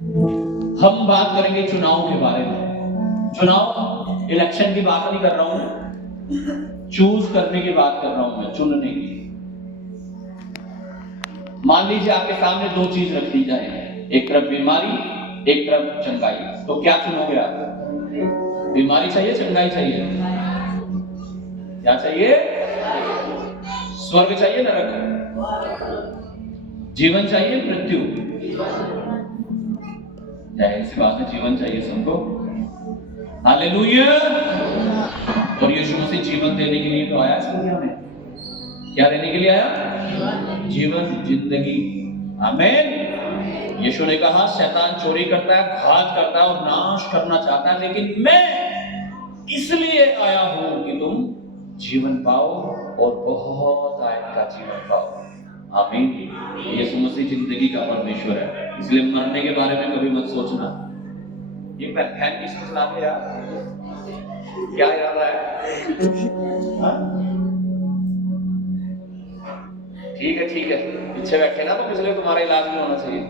हम बात करेंगे चुनाव के बारे में। चुनाव इलेक्शन की बात नहीं कर रहा हूं मैं, चूज करने की बात कर रहा हूं मैं, चुनने की। मान लीजिए आपके सामने दो चीज रख दी जाए, एक तरफ बीमारी, एक तरफ चंगाई, तो क्या चुनोगे आप? बीमारी चाहिए, चंगाई चाहिए? क्या चाहिए? स्वर्ग चाहिए, नरक? जीवन चाहिए, मृत्यु? जाहिर सी बात है, जीवन चाहिए सबको। हालेलुया। और यीशु मसीह जीवन देने के लिए तो आया इस दुनिया में। क्या देने के लिए आया? जीवन, जिंदगी। आमीन। यीशु ने कहा शैतान चोरी करता है, घात करता है और नाश करना चाहता है, लेकिन मैं इसलिए आया हूं कि तुम जीवन पाओ और बहुत आयत का जीवन पाओ। आमीन। यीशु मसीह जिंदगी का परमेश्वर है, इसलिए मरने के बारे में कभी मत सोचना। ये फैन किसने चला के यार? क्या इरादा है? ठीक है, ठीक है, पीछे बैठे ना, तो इसलिए तुम्हारा इलाज नहीं होना चाहिए।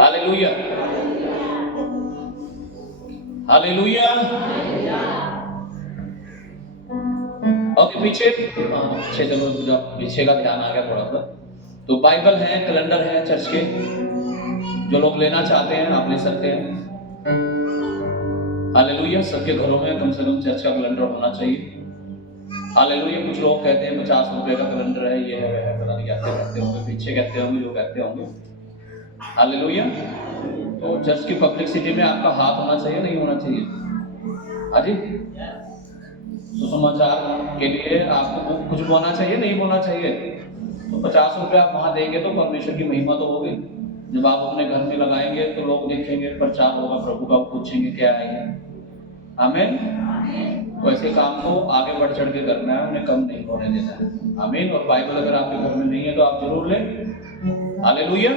Hallelujah, hallelujah. ओके, पीछे चलो, पीछे का ध्यान आ गया थोड़ा सा। तो बाइबल है, कैलेंडर है चर्च के, जो लोग लेना चाहते हैं आप ले सकते हैं। हालेलुया। सबके घरों में कम से कम चर्च का कैलेंडर होना चाहिए। हालेलुया। कुछ लोग कहते हैं 50 रुपए का कैलेंडर है, ये है, वह है, पता नहीं क्या कहते होंगे, पीछे कहते होंगे, जो कहते होंगे। हालेलुया। तो चर्च की पब्लिसिटी में आपका हाथ होना चाहिए, नहीं होना चाहिए? हाजी, सुसमाचार के लिए आपको कुछ बोलना चाहिए, नहीं बोलना चाहिए? तो 50 रुपए आप वहां देंगे तो परमेश्वर की महिमा तो होगी। जब आप अपने घर में लगाएंगे तो लोग देखेंगे, प्रचार होगा प्रभु का, पूछेंगे क्या है ये। आमीन। तो ऐसे काम को आगे बढ़ चढ़ के करना है, उन्हें कम नहीं होने देना है। आमीन। और बाइबल अगर आपके घर में नहीं है तो आप जरूर लें। हालेलुया।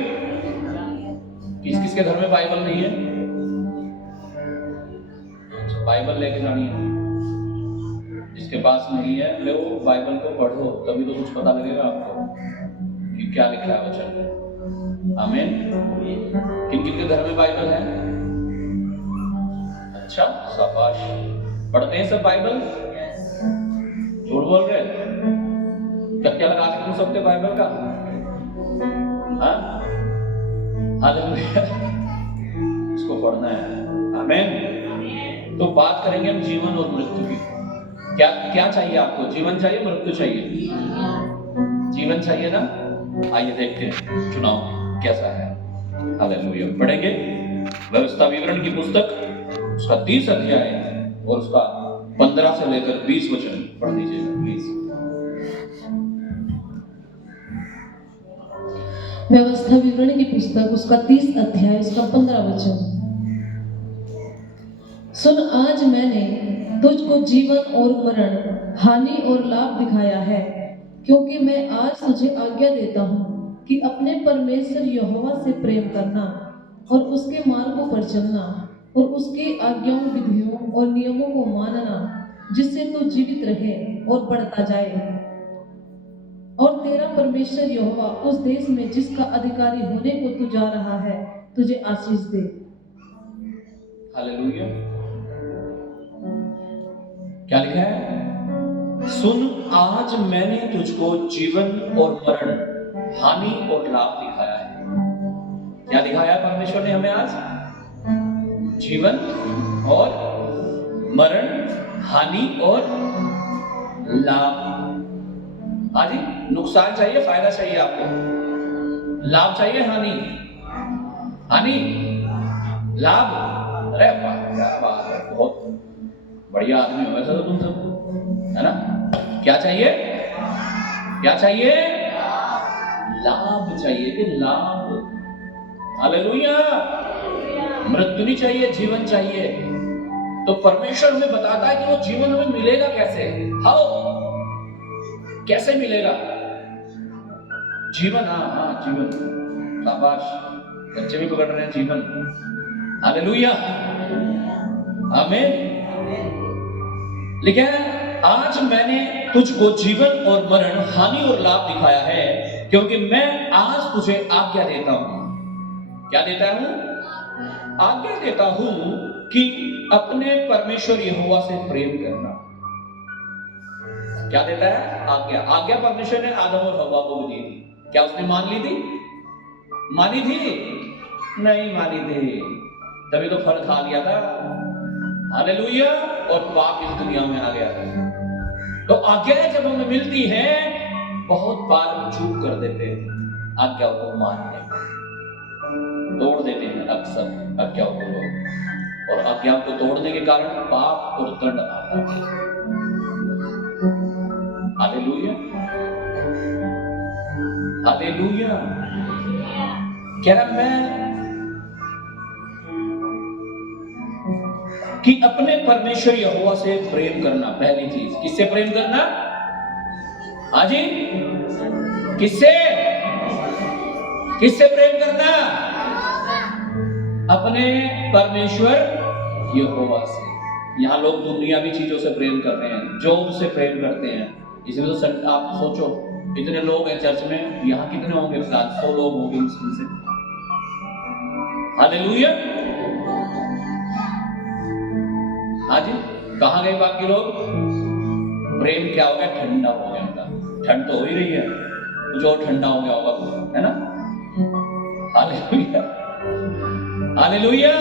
किस किस के घर में बाइबल नहीं है? बाइबल लेके जानी है। जिसके पास नहीं है, ले वो बाइबल को पढ़ो, तभी तो कुछ पता लगेगा आपको कि क्या लिखा है वचन में। आमीन। किन किन के घर में बाइबल है? अच्छा, शाबाश। पढ़ते हैं सब बाइबल? झूठ बोल रहे? क्या लगा के तुम सबके बाइबल का? हाँ, हालेलुया। इसको पढ़ना है। आमीन। तो बात करेंगे हम जीवन और मृत्यु की। क्या क्या चाहिए आपको? जीवन चाहिए, मृत्यु चाहिए? जीवन चाहिए ना? आइए देखते हैं चुनाव कैसा है। हालेलुया। पढ़ेंगे व्यवस्था विवरण की पुस्तक, उसका 30 अध्याय और उसका 15 से लेकर 20 वचन पढ़ दीजिएगा प्लीज। व्यवस्था विवरण की पुस्तक, उसका 30 अध्याय, उसका 15 वचन। सुन, आज मैंने तुझको जीवन और मरण, हानि और लाभ दिखाया है, क्योंकि मैं आज तुझे आज्ञा देता हूँ कि अपने परमेश्वर यहोवा से प्रेम करना और उसके मार्गों पर चलना और उसके आज्ञाओं, विधियों और नियमों को मानना, जिससे तू जीवित रहे और बढ़ता जाए, और तेरा परमेश्वर यहोवा उस देश में जिसका अधिकारी होने को तू जा रहा है तुझे आशीष दे। हालेलुया। क्या लिखा है? सुन, आज मैंने तुझको जीवन और मरण, हानि और लाभ दिखाया है। क्या दिखाया परमेश्वर ने हमें आज? जीवन और मरण, हानि और लाभ। हाजी, नुकसान चाहिए, फायदा चाहिए आपको? लाभ चाहिए, हानि? हानि, लाभ? अरे वाह, क्या बात है, बहुत बढ़िया आदमी हो वैसे तो तुम सब, है ना? क्या चाहिए? क्या चाहिए? लाभ चाहिए कि लाभ। हालेलुया। मृत्यु नहीं चाहिए, जीवन चाहिए। तो परमेश्वर हमें बताता है कि वो जीवन हमें मिलेगा कैसे। हाउ? कैसे मिलेगा जीवन? हाँ, जीवन। शाबाश, बच्चे भी पकड़ रहे हैं जीवन। हालेलुया। आमीन। लिखा है, आज मैंने तुझको जीवन और मरण, हानि और लाभ दिखाया है, क्योंकि मैं आज तुझे आज्ञा देता हूं। क्या देता हूं? आज्ञा देता हूं कि अपने परमेश्वर यहोवा से प्रेम करना। क्या देता है? आज्ञा। आज्ञा परमेश्वर ने आदम और हव्वा को दी थी। क्या उसने मान ली थी? मानी थी? नहीं मानी थी, तभी तो फल खा लिया था। हालेलुया। और पाप इस दुनिया में आ गया था। तो आज्ञाएं जब हमें मिलती हैं, बहुत बार हम चूक कर देते हैं आज्ञाओं को मानने में, तोड़ देते हैं अक्सर आज्ञाओं को लोग, और आज्ञाओं को तोड़ने के कारण पाप और दंड आता है। Hallelujah, hallelujah. क्या मैं कि अपने परमेश्वर यहोवा से प्रेम करना, पहली चीज। किससे प्रेम करना? हाँ जी, किससे? किससे प्रेम करना? अपने परमेश्वर यहोवा से। यहां लोग दुनियावी चीजों से प्रेम कर रहे हैं, जॉब से प्रेम करते हैं। इसलिए तो आप सोचो, इतने लोग हैं चर्च में, यहां कितने होंगे? 100 लोग होंगे मुश्किल से। हालेलुया। हाँ जी, कहां गए बाकी लोग? प्रेम क्या हो गया? ठंडा हो गया उनका। ठंड तो हो ही रही है, कुछ और ठंडा हो गया होगा, है ना? Hallelujah, hallelujah.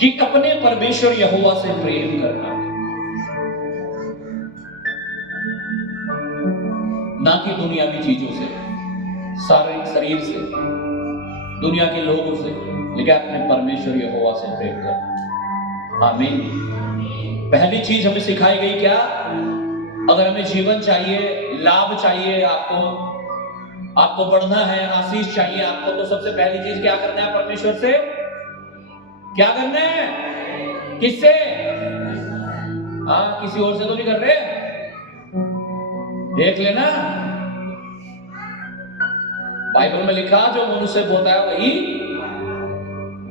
कि अपने परमेश्वर यहोवा से प्रेम करना, ना कि दुनियावी चीजों से, शारीरिक शरीर से, दुनिया के लोगों से, लेकिन अपने परमेश्वर यहोवा से प्रेम करना। आमीन। पहली चीज हमें सिखाई गई क्या? अगर हमें जीवन चाहिए, लाभ चाहिए, आपको बढ़ना है, आशीष चाहिए आपको, तो सबसे पहली चीज क्या करना है? परमेश्वर से क्या करना है? किससे? हाँ, किसी और से तो नहीं कर रहे। देख लेना, बाइबल में लिखा, जो मनुष्य बोता है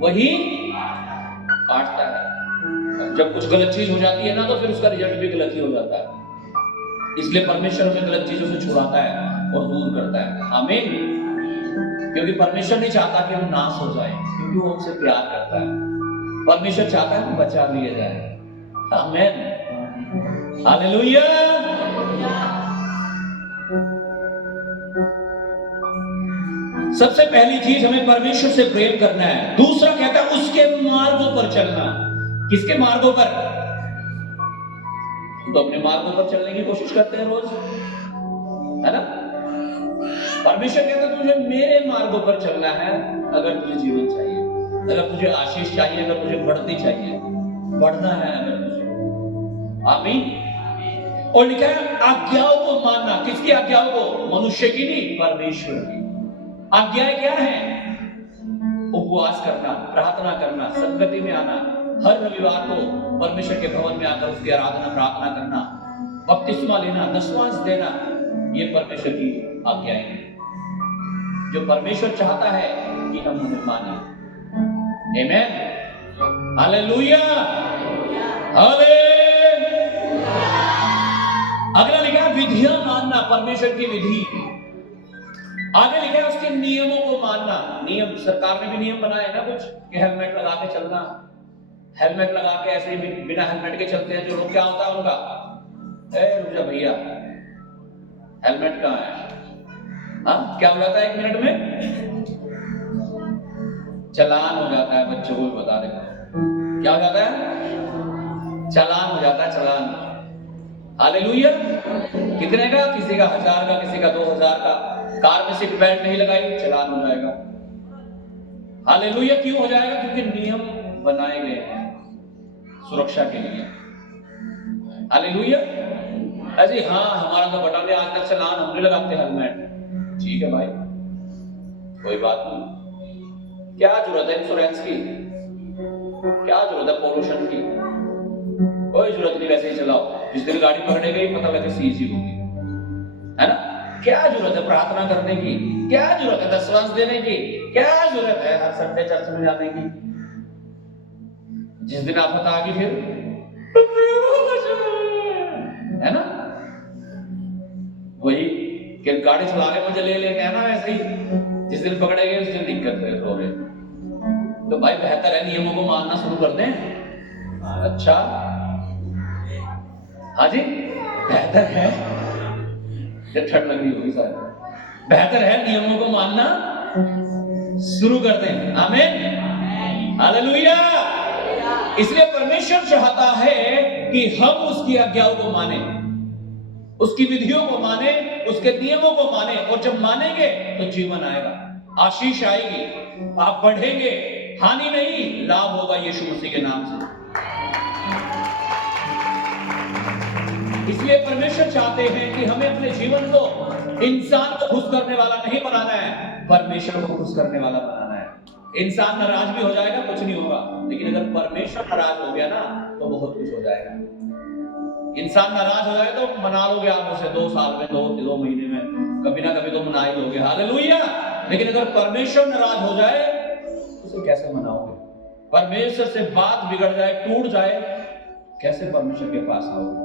वही काटता है। जब कुछ गलत चीज हो जाती है ना, तो फिर उसका रिजल्ट भी गलत ही हो जाता है। इसलिए परमेश्वर हमें गलत चीजों से छुड़ाता है और दूर करता है। आमीन। क्योंकि परमेश्वर नहीं चाहता कि हम नाश हो जाएं, क्योंकि वो हमसे प्यार करता है। परमेश्वर चाहता है हम बचा लिए जाए। आमीन, हालेलुया। सबसे पहली चीज, हमें परमेश्वर से प्रेम करना है। दूसरा कहता है उसके मार्गों पर चलना। किसके मार्गों पर? तो अपने मार्गों पर चलने की कोशिश करते हैं रोज, है ना? परमेश्वर कहता है तुझे मेरे मार्गों पर चलना है। अगर तुझे जीवन चाहिए, अगर तुझे आशीष चाहिए, अगर तुझे बढ़ती चाहिए, बढ़ना है अगर तुझे। आमीन। और लिखा है आज्ञाओं को मानना। किसकी आज्ञाओं को? मनुष्य की नहीं, परमेश्वर की। आज्ञाएं क्या है? उपवास करना, प्रार्थना करना, संगति में आना, हर रविवार को परमेश्वर के भवन में आकर उसकी आराधना प्रार्थना करना, बपतिस्मा लेना, दशमांश देना, ये परमेश्वर की आज्ञाएं हैं, जो परमेश्वर चाहता है कि हम उन्हें माने। आमेन, हालेलुया, हालेलुया। अगला लिखा विधियां मानना, परमेश्वर की विधि। आगे लिखा है उसके नियमों को मानना। नियम, सरकार ने भी नियम बनाए ना कुछ, कि हेलमेट लगा के चलना। हेलमेट लगा के ऐसे ही बिना हेलमेट के चलते हैं जो लोग, क्या होता है उनका? रुक जा भैया, हेलमेट कहाँ है? हाँ, क्या हो जाता है 1 मिनट में? चालान हो जाता है। बच्चों को बता दे, क्या हो जाता है? चालान हो जाता है, चालान। हालेलुया। कितने का? किसी का 1000 का, किसी का 2000 का। कार में सीट बेल्ट नहीं लगाई, चालान हो जाएगा। हालेलुया। क्यों हो जाएगा? क्योंकि नियम बनाए गए हैं सुरक्षा के लिए। हालेलुया। अजी हाँ, हमारा तो बटा ले, आज तक चालान हमने लगाते हेलमेट। ठीक है भाई, कोई बात नहीं। क्या जरूरत है इंश्योरेंस की? क्या जरूरत है पॉल्यूशन की? कोई जरूरत नहीं, वैसे ही चलाओ। जिस दिन गाड़ी पकड़े गई पता लगे सीजी होगी, है ना? क्या जरूरत है प्रार्थना करने की? क्या जरूरत है दशमांश देने की? क्या जरूरत है हर संडे चर्च में जाने की? जिस दिन आफत आ गई फिर, है ना? वही कि गाड़ी चला रहे मुझे ले लेके आना, वैसे ही जिस दिन पकड़े गए उस दिन दिक्कत है हो रहे। तो भाई बेहतर है नियमों को मानना शुरू कर दें। अच्छा हाँ जी, बेहतर है, ठंड लग रही होगी शायद, बेहतर है नियमों को मानना शुरू कर दें। आमीन, हालेलुया। इसलिए परमेश्वर चाहता है कि हम उसकी आज्ञाओं को माने, उसकी विधियों को माने, उसके नियमों को माने, और जब मानेंगे तो जीवन आएगा, आशीष आएगी, आप बढ़ेंगे, हानि नहीं लाभ होगा यीशु मसीह के नाम से। इसलिए परमेश्वर चाहते हैं कि हमें अपने जीवन को इंसान को खुश करने वाला नहीं बनाना है, परमेश्वर को खुश करने वाला बनाना है। इंसान नाराज भी हो जाएगा, कुछ नहीं होगा, लेकिन अगर परमेश्वर नाराज हो गया ना तो बहुत कुछ हो जाएगा। इंसान नाराज हो जाए तो मना लोगे आप उसे 2 साल में, 2 महीने में, कभी ना कभी तो मना ही लोगे, हालेलुया। लेकिन अगर परमेश्वर नाराज हो जाए उसे कैसे मनाओगे? परमेश्वर से बात बिगड़ जाए, टूट जाए, कैसे परमेश्वर के पास आओगे?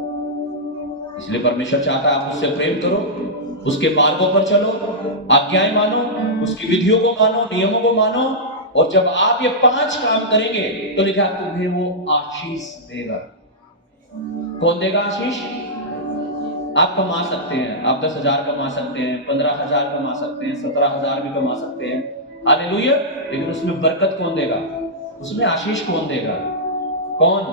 इसलिए परमेश्वर चाहता है आप उससे प्रेम करो, उसके मार्गों पर चलो, आज्ञाएं मानो, उसकी विधियों को मानो, नियमों को मानो, और जब आप ये 5 काम करेंगे तो लिखा तुम्हें वो आशीष देगा। कौन देगा आशीष? आप कमा सकते हैं, आप 10,000 कमा सकते हैं, 15,000 कमा सकते हैं, 17,000 भी कमा सकते हैं, हालेलुया। लेकिन उसमें बरकत कौन देगा? उसमें आशीष कौन देगा? कौन?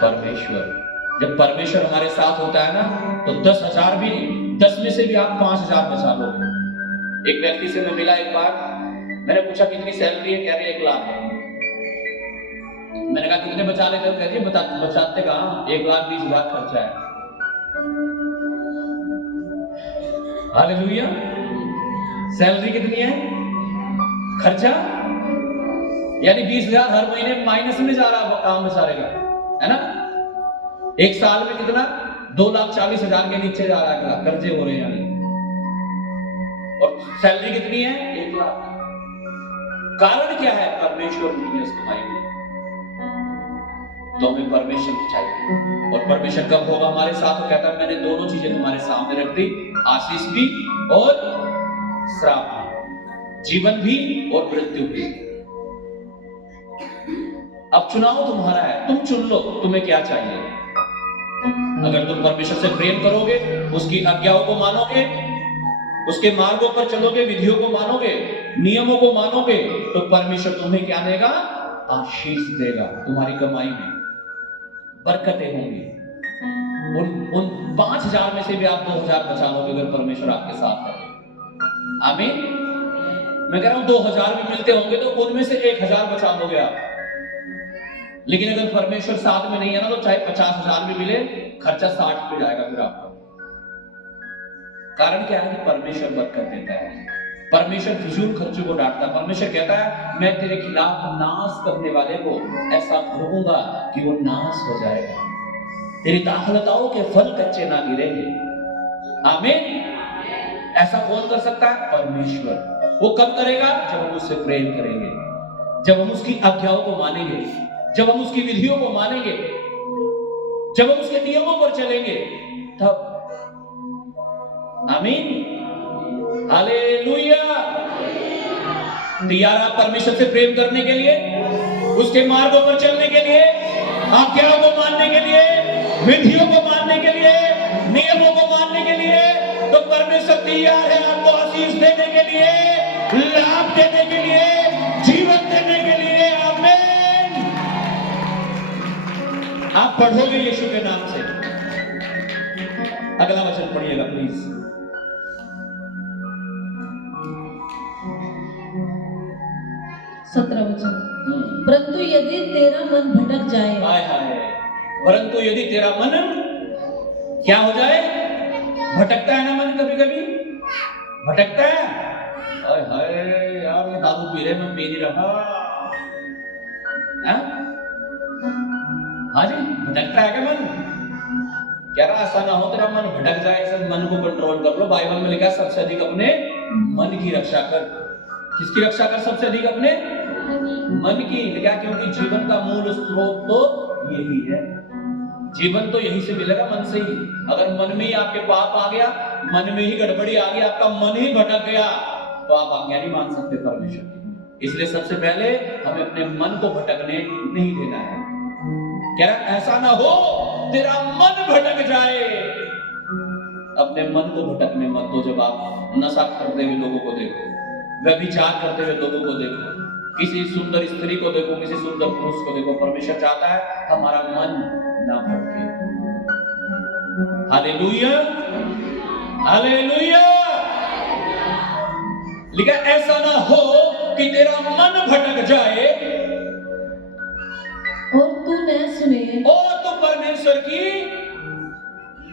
परमेश्वर। जब परमेश्वर हमारे साथ होता है ना तो 10,000 भी, 10 में से भी आप 5,000 बचा लोगे। एक व्यक्ति से मैं मिला एक बार, मैंने पूछा कितनी सैलरी है? कह रहे 1 लाख है। मैंने कहा कितने बचा लेते हो? कह रही बचाते कहाँ, 1,20,000 खर्चा है। हालेलुया। सैलरी कितनी है? खर्चा यानी 20,000 हर महीने माइनस में जा रहा काम बेचारे का, है ना। एक साल में कितना? 2,40,000 के नीचे जा रहा है, कर्जे हो रहे हैं यानी। और सैलरी कितनी है? 1 लाख। कारण क्या है? परमेश्वर नहीं है उस कमाई में। तो हमें परमेश्वर चाहिए, और परमेश्वर कब होगा हमारे साथ? तो कहता है मैंने दोनों चीजें तुम्हारे सामने रख दी, आशीष भी और श्राप भी, जीवन भी और मृत्यु भी। अब चुनाव तुम्हारा है, तुम चुन लो तुम्हें क्या चाहिए। अगर तुम परमेश्वर से प्रेम करोगे, उसकी आज्ञाओं को मानोगे, उसके मार्गों पर चलोगे, विधियों को मानोगे, नियमों को मानोगे, तो परमेश्वर तुम्हें क्या देगा? आशीष देगा। तुम्हारी कमाई में बरकतें होंगी। उन 5,000 में से भी आप 2,000 बचा लोगे अगर परमेश्वर आपके साथ है। आमीन। मैं कह रहा हूं 2,000 भी मिलते होंगे तो उनमें से 1,000 बचा लोगे आप। लेकिन अगर परमेश्वर साथ में नहीं है ना तो चाहे 50,000 भी मिले, खर्चा 60 पे जाएगा फिर आपका। कारण क्या है कि परमेश्वर बरकत देता है, परमेश्वर फिजूल खर्चों को डांटता है। परमेश्वर कहता है मैं तेरे खिलाफ नाश करने वाले को ऐसा ठोकूंगा कि वो नाश हो जाएगा, तेरी दाखलताओं के फल कच्चे ना गिरेंगे। आमीन। ऐसा कौन कर सकता है? परमेश्वर। वो कब करेगा? जब हम उससे प्रेम करेंगे, जब हम उसकी आज्ञाओं को मानेंगे, जब हम उसकी विधियों को मानेंगे, जब हम उसके नियमों पर चलेंगे, तब। आमीन, हालेलुया। तैयार आप परमेश्वर से प्रेम करने के लिए, उसके मार्गों पर चलने के लिए, आज्ञाओं को मानने के लिए, विधियों को मानने के लिए, नियमों को मानने के लिए? तो परमेश्वर तैयार है आपको आशीष देने के लिए, लाभ देने के लिए, जीवन देने के लिए। आमीन। आप पढ़ोगे यीशु के नाम से। अगला वचन पढ़िएगा प्लीज। सत्रह वचन। परंतु यदि तेरा मन भटक जाए, हाय हाय, परंतु यदि तेरा मन क्या हो जाए? भटकता है ना मन, कभी कभी भटकता है। हाय हाय यार, मैं दारू पी रहे, मैं पी नहीं रहा। हाँ जी, भटकता है क्या मन? कह रहा ऐसा ना हो तेरा मन भटक जाए, सब मन को कंट्रोल कर लो। बाइबल में लिखा है सबसे अधिक अपने मन की रक्षा कर। किसकी रक्षा कर? सबसे अधिक अपने मन की। क्या? क्योंकि जीवन का मूल स्रोत तो यही है। जीवन तो यही से मिलेगा, मन से ही। अगर मन में ही आपके पाप आ गया, मन में ही गड़बड़ी आ गई, आपका मन ही भटक गया, तो आप आज्ञा नहीं मान सकते परमेश्वर की। इसलिए सबसे पहले हमें अपने मन को भटकने नहीं देना है। कह रहा ऐसा ना हो तेरा मन भटक जाए। अपने मन को भटकने मत दो। जब आप नशा करते हुए लोगों को देखो, व्यभिचार करते हुए लोगों को देखो, किसी सुंदर स्त्री को देखो, किसी सुंदर पुरुष को देखो, परमेश्वर चाहता है हमारा मन ना भटके। Hallelujah, hallelujah. लेकिन ऐसा ना हो कि तेरा मन भटक जाए और तू न सुने, और तो परमेश्वर की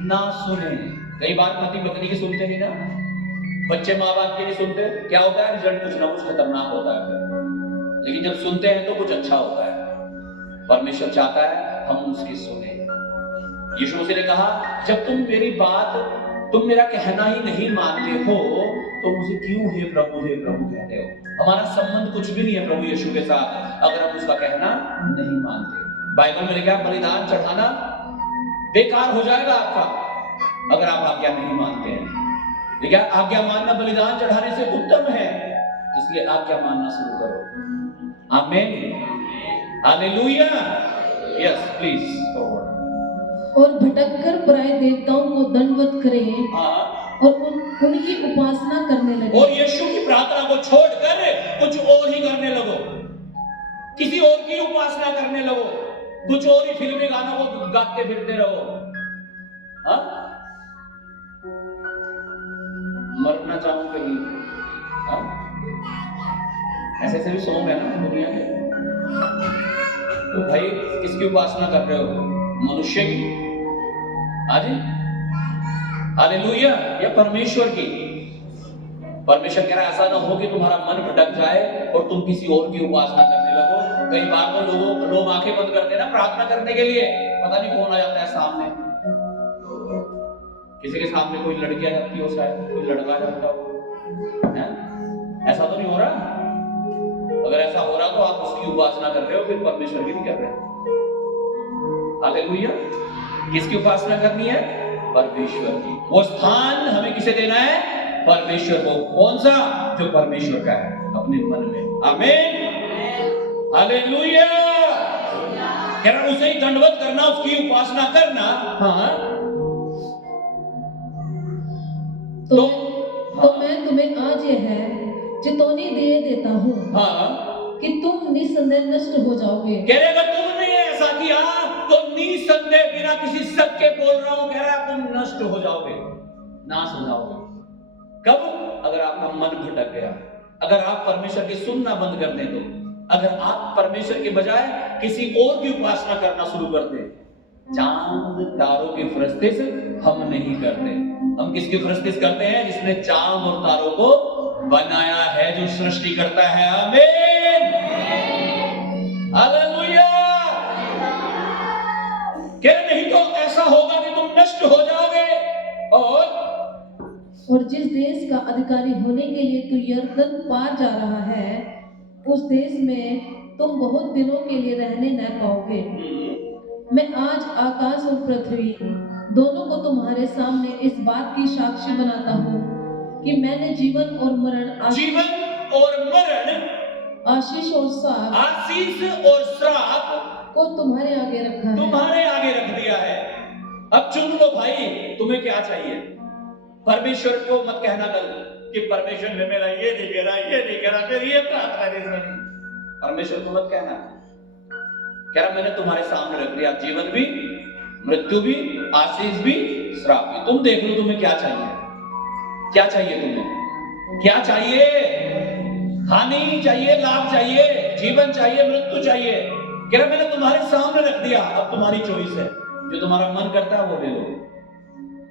ना सुने। कई बार पति पत्नी की सुनते नहीं ना, बच्चे माँ बाप की नहीं सुनते, क्या होता है? रिजल्ट कुछ ना कुछ खतरनाक होता है फिर। लेकिन जब सुनते हैं तो कुछ अच्छा होता है। परमेश्वर चाहता है हम उसकी सुने। यीशु मसीह ने कहा जब तुम मेरी बात, तुम मेरा कहना ही नहीं मानते हो तो मुझे क्यों हे प्रभु कहते हो? हमारा संबंध कुछ भी नहीं है प्रभु यीशु के साथ अगर हम उसका कहना नहीं मानते। बाइबल में लिखा है बलिदान चढ़ाना बेकार हो जाएगा आपका अगर आप आज्ञा नहीं मानते हैं। लेकिन आज्ञा मानना बलिदान चढ़ाने से उत्तम है, इसलिए आज्ञा मानना शुरू करो। आमीन, हालेलुया। Yes please. और भटककर पराये देवताओं को दंडवत करें हाँ, और उनकी उपासना करने लगे। और यीशु की प्रार्थना को छोड़कर कुछ और ही करने लगो, किसी और की उपासना करने लगो, कुछ और ही फिल्मी गानों को गाते फिरते रहो। हाँ? मरना चाहूं कहीं। हाँ? ऐसे ऐसे भी सॉन्ग है ना दुनिया के। तो भाई किसकी उपासना कर रहे हो? मनुष्य की? हाँ जी, हालेलुया, या परमेश्वर की? परमेश्वर कह रहा है ऐसा ना हो कि तुम्हारा मन भटक जाए और तुम किसी और की उपासना करने लगो। कई बार तो लोग आंखें बंद करते हैं ना प्रार्थना करने के लिए, पता नहीं कौन आ जाता है सामने। किसी के सामने कोई लड़की आ जाती हो, शायद कोई लड़का आ जाता हो। ऐसा तो नहीं हो रहा? अगर ऐसा हो रहा तो आप उसकी उपासना कर रहे हो, फिर परमेश्वर की भी कर रहे हो। हालेलुया। किसकी उपासना करनी है? परमेश्वर की। वो स्थान हमें किसे देना है? परमेश्वर को। कौन सा? जो परमेश्वर का है, अपने मन में। आमीन, हालेलुया। कह रहा उसे ही दंडवत करना, उसकी उपासना करना। हाँ, तो मैं तुम्हें आज यह है चेतावनी दे देता हूँ हाँ, कि तुम निसंदेह नष्ट हो जाओगे। कह रहे अगर तुमने ऐसा किया तो निसंदेह, बिना किसी शक के बोल रहा हूं, कह रहा है तुम नष्ट हो जाओगे, नाश हो जाओगे। कब? अगर आपका मन भटक गया, अगर आप परमेश्वर की सुनना बंद कर दें, तो अगर आप परमेश्वर के बजाय किसी और की उपासना करना शुरू कर दें। चांद तारों की फरिश्तिश हम नहीं करते, हम किसकी फरिश्तिश करते हैं? जिसने चांद और तारों को बनाया है, जो सृष्टि करता है। आमीन, हालेलुया। क्या नहीं तो ऐसा होगा कि तुम नष्ट हो जाओगे। और जिस देश का अधिकारी होने के लिए तू यरदन पार जा रहा है, उस देश में तुम बहुत दिनों के लिए रहने न पाओगे। मैं आज आकाश और पृथ्वी दोनों को तुम्हारे सामने इस बात की साक्षी बनाता हूँ कि मैंने जीवन और मरण, आशीष और श्राप को तुम्हारे आगे रखा है। तुम्हारे आगे रख दिया है। अब चुन लो भाई, तुम्हें क्या चाहिए? परमेश्वर को मत कहना कल कि परमेश्वर ने मेरा ये नहीं करा, ये नहीं करा, फिर ये प्रार्थना नहीं सुनी। परमेश्वर को मत कहना। कह रहा मैंने तुम्हारे सामने रख दिया, जीवन भी, मृत्यु भी, आशीष भी, श्राप भी। तुम देख लो तुम्हें क्या चाहिए। क्या चाहिए तुम्हें? क्या चाहिए? हानि चाहिए, लाभ चाहिए, जीवन चाहिए, मृत्यु चाहिए? कह रहा मैंने तुम्हारे सामने रख दिया, अब तुम्हारी चॉइस है। जो तुम्हारा मन करता है वो ले लो।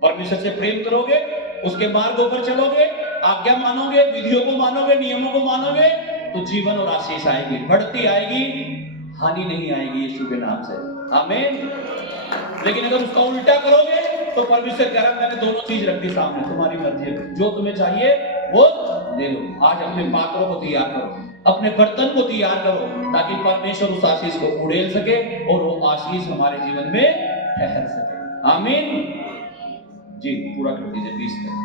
परमेश्वर से प्रेम करोगे, उसके मार्गों पर चलोगे, आज्ञा मानोगे, विधियों को मानोगे, नियमों को मानोगे, तो जीवन और आशीष आएगी, बढ़ती आएगी, हानि नहीं आएगी यीशु के नाम से। आमीन। लेकिन अगर उसका उल्टा करोगे तो परमेश्वर कह रहा मैंने दोनों चीज रख दी सामने, तुम्हारी मर्जी है, जो तुम्हें चाहिए वो ले लो। आज अपने पात्रों को तैयार करो, अपने बर्तन को तैयार करो, ताकि परमेश्वर उस आशीष को उड़ेल सके और वो आशीष हमारे जीवन में ठहर सके। आमीन जी, पूरा कर दीजिए 20 तक।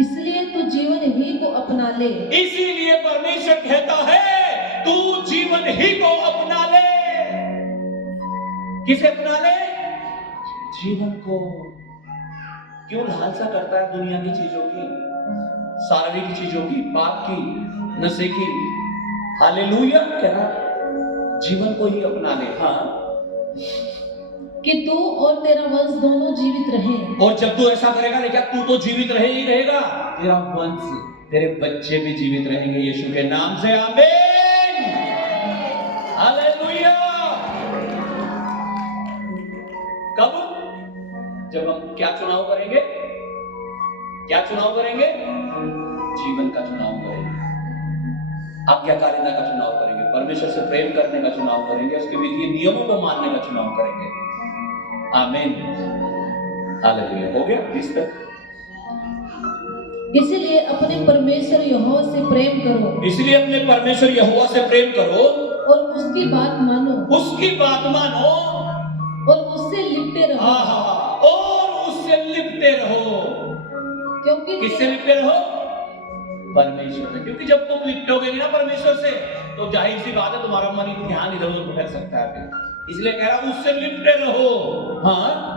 इसलिए तू जीवन ही को अपना ले। इसीलिए परमेश्वर कहता है तू जीवन ही को अपना ले। किसे अपना ले? जीवन को। क्यों लालसा करता है दुनिया की चीजों की, शारीरिक चीजों की, पाप की, नशे की? हालेलुया। कह रहा जीवन को ही अपना ले। हाँ, कि तू और तेरा वंश दोनों जीवित रहें। और जब तू ऐसा करेगा ना, क्या तू तो जीवित रहे ही रहेगा, तेरा वंश, तेरे बच्चे भी जीवित रहेंगे यीशु के नाम से। आमीन हालेलुया। कब? जब हम क्या चुनाव करेंगे? क्या चुनाव करेंगे? जीवन का चुनाव करेंगे, आज्ञाकारिता का चुनाव करेंगे, परमेश्वर से प्रेम करने का चुनाव करेंगे, उसके विधि नियमों को मानने का चुनाव करेंगे। आमीन हालेलुया। हो गया 20 तक। इसलिए अपने परमेश्वर यहोवा से प्रेम करो। इसलिए अपने परमेश्वर यहोवा से प्रेम करो और उसकी बात मानो। उसकी बात मानो और उससे लिपटे रहो। और उससे लिपटे रहो। क्योंकि किससे लिपटे रहो? परमेश्वर से। क्योंकि जब तुम लिपटोगे ना परमेश्वर से, तो जाहिर सी बात है तुम्हारा मन ध्यान इधर उधर भटक सकता है। इसलिए कह रहा उससे लिपटे रहो। हाँ,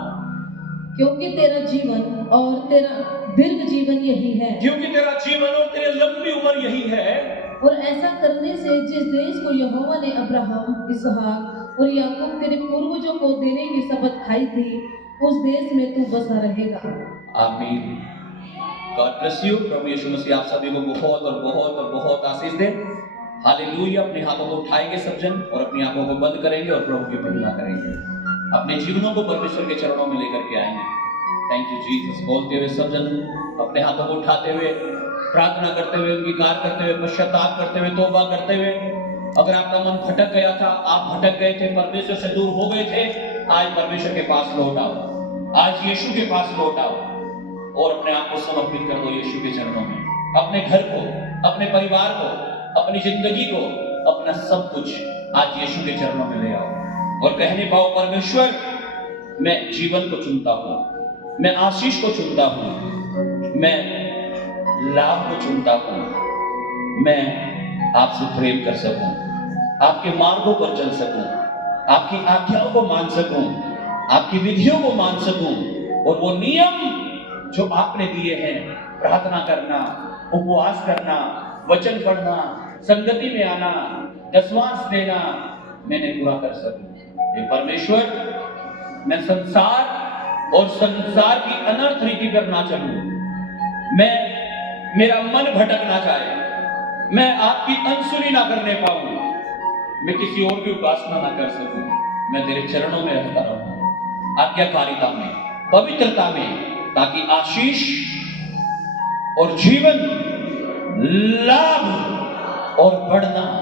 क्योंकि तेरा जीवन और तेरा दीर्घ जीवन यही है। क्योंकि तेरा जीवन और तेरी लंबी उम्र यही है। और ऐसा करने से जिस देश को यहोवा ने अब्राहम, इसहाक और याकूब तेरे पूर्वजों को देने की शपथ खाई थी, उस देश में तू बसा रहेगा। आमीन। God bless you. प्रभु यीशु मसीह आप सभी को बहुत और बहुत और बहुत आशीष दे। हालेलुया। अपने हाथों को उठाएंगे सब जन और अपनी आंखों को बंद करेंगे और प्रभु की महिमा करेंगे। अपने जीवनों को परमेश्वर के चरणों में लेकर के आएंगे। थैंक यू जीसस बोलते हुए सब जन अपने हाथों को उठाते हुए, प्रार्थना करते हुए, अंगीकार करते हुए, पश्चाताप करते हुए, तौबा करते हुए। अगर आपका मन भटक गया था, आप भटक गए थे, परमेश्वर से दूर हो गए थे, आज परमेश्वर के पास लौट आओ। आज यीशु के पास लौट आओ और अपने आप को समर्पित कर दो यीशु के चरणों में। अपने घर को, अपने परिवार को, अपनी जिंदगी को, अपना सब कुछ आज यीशु के चरणों में ले आओ और कहने पाओ, परमेश्वर मैं जीवन को चुनता हूं, मैं आशीष को चुनता हूं, मैं लाभ को चुनता हूं, मैं आपसे प्रेम कर सकूं, आपके मार्गों पर चल सकूं, आपकी आज्ञाओं को मान सकूं, आपकी विधियों को मान सकूं और वो नियम जो आपने दिए हैं, प्रार्थना करना, उपवास करना, वचन पढ़ना, संगति में आना, दशवांश देना, मैंने पूरा कर सकूं। हे परमेश्वर, मैं संसार और संसार की अनर्थ रीति पर ना चलूं, मेरा मन भटक ना जाए, मैं आपकी अनसुनी ना करने पाऊं, मैं किसी और की उपासना ना कर सकूं, मैं तेरे चरणों में रहता रहूं, आज्ञाकारिता में, पवित्रता में, ताकि आशीष और जीवन, लाभ और बढ़ना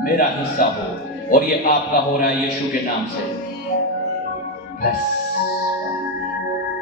मेरा हिस्सा हो। और ये आपका हो रहा है यीशु के नाम से। बस